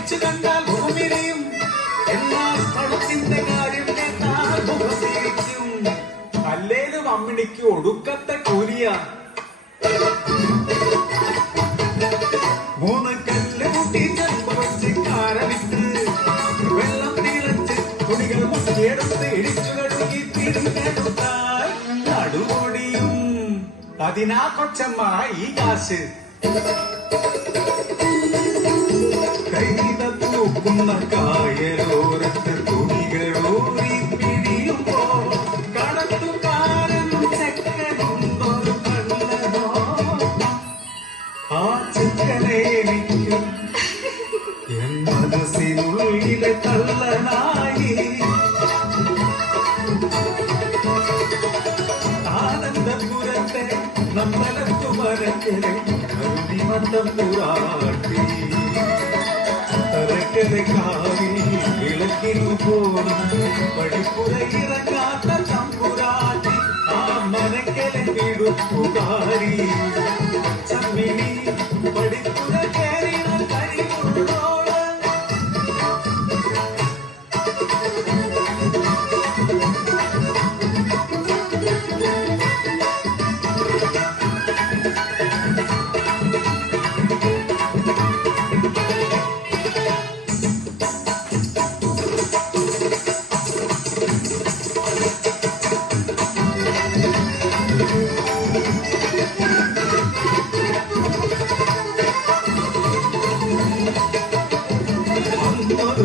ചിരിച്ചു കണ്ടാൽ ഭൂമിരിയും, എന്നാൽ പണത്തിന്റെ കാര്യം കേട്ടാൽ മുഖത്തിരിക്കും. അല്ലേലും അമ്മിണിക്ക് ഒടുക്കത്തെ കൂലിയ. 3 കല്ല് കൂട്ടി ചെമ്പ് വെച്ച് കാരവിട്ട് വെള്ളം തിളച്ച് തുണികൾ മുക്കിയെടുത്ത് ഇടിച്ചു കഴുകി തിരിഞ്ഞെടുത്താൽ നടുപൊടിയും. അതിനാ കൊച്ചമ്മ ഈ കാശ്. കൈത തൂക്കുന്ന കായലോരത്ത് തുണികളോരി പിടിയുമ്പോ കടത്തുകാരൻ ചെക്കനുണ്ടൊരു കണ്ണനോ. ആ ചെക്കനെ എനിക്ക് എൻ മനസ്സിനുള്ളിലെ കള്ളനായി. ആനന്ദപുരത്തെ നമ്മളത്തു മരക്കരെ കരുതിമത്തം പുറാട്ടി തറക്കരെ കാവി വിളക്കിനു പോലും പടിപ്പുറയിറങ്ങാത്ത തമ്പുരാട്ടി. ആ മനക്കലെ പിടുപ്പുകാരി ചമ്മിണി പടിപ്പുറ കയറിന കഴിവുള്ളോള്.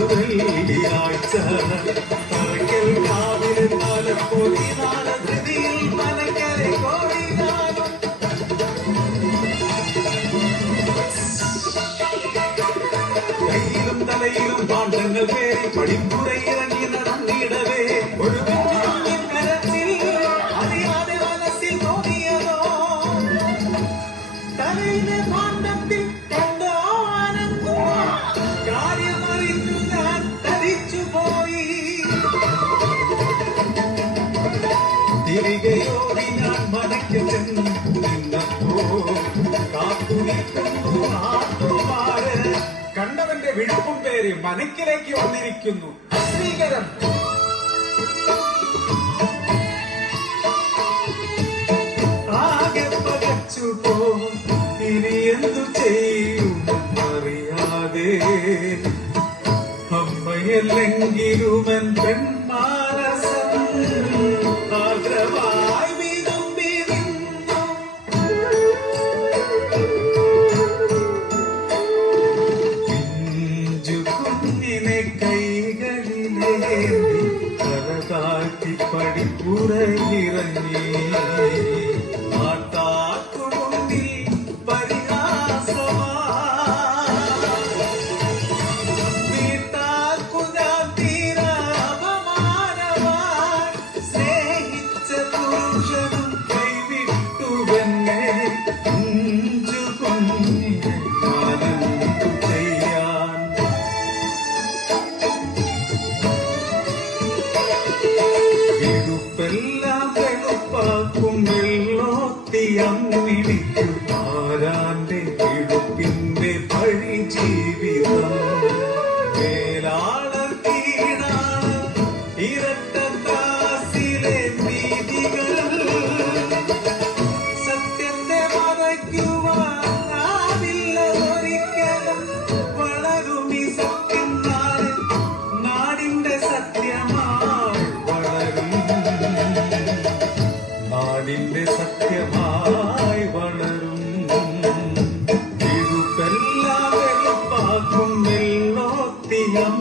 വെള്ളിയാഴ്ച തറക്കൽ കാവിലെ തലപ്പൊടി നാളധൃതിയിൽ മനക്കരെ കോടിനാലും. കയ്യിലും തലയിലും പാണ്ഡങ്ങൾ പേരി പടിപ്പുറയിറങ്ങി നടന്നിടവേ ഒരു കുഞ്ഞിൻ കരച്ചിൽ അറിയാതെ മനസ്സിൽ തോന്നിയതോ. തലയിലെ പാണ്ഡത്തിൽ കണ്ടോ ആനന്ദ കാര്യമറിഞ്ഞു ഞാൻ തരിച്ചുപോയി. തിരികെയോടി ഞാൻ മനയ്ക്ക് ചെന്നു നിന്നപ്പോ കാത്തുനിൽക്കുന്നു നാട്ടുകാര്. കണ്ടവന്റെ വിഴുപ്പും പേര് മനക്കിലേക്ക് വന്നിരിക്കുന്നു. അശ്രീകരം. ആകെ പകച്ചുപോ ഇനി എന്തു ചെയ്യുമെന്നറിയാതെ. അമ്മയല്ലെങ്കിലുമൻ പെൺമാനസം ആഗ്രഹമായി വിതുമ്പി നിന്നു. പിഞ്ചു കുഞ്ഞിനെ കൈകളിലേന്തി കരതാഴ്ത്തി പടിപ്പുറയിറങ്ങി. വെളുപ്പെല്ലാം വെളുപ്പാക്കും വെള്ളോത്തിയമ്മിടിക്കും ആരാന്റെ വെളുപ്പിന്റെ പഴി ജീവിതം. മേലാളർ കീഴാണ് ഇരട്ടത്താസിലെ നീതികൾ. സത്യത്തെ മറയ്ക്കുവാനാവില്ല ഒരിക്കലും. വളരും ഈ സത്യം നാളെ നാടിന്റെ സത്യമായി വളരും. നാടിന്റെ സത്യമായി വളരും. ഇരുപ്പെല്ലാം വെളുപ്പാക്കും വെള്ളോത്തിയം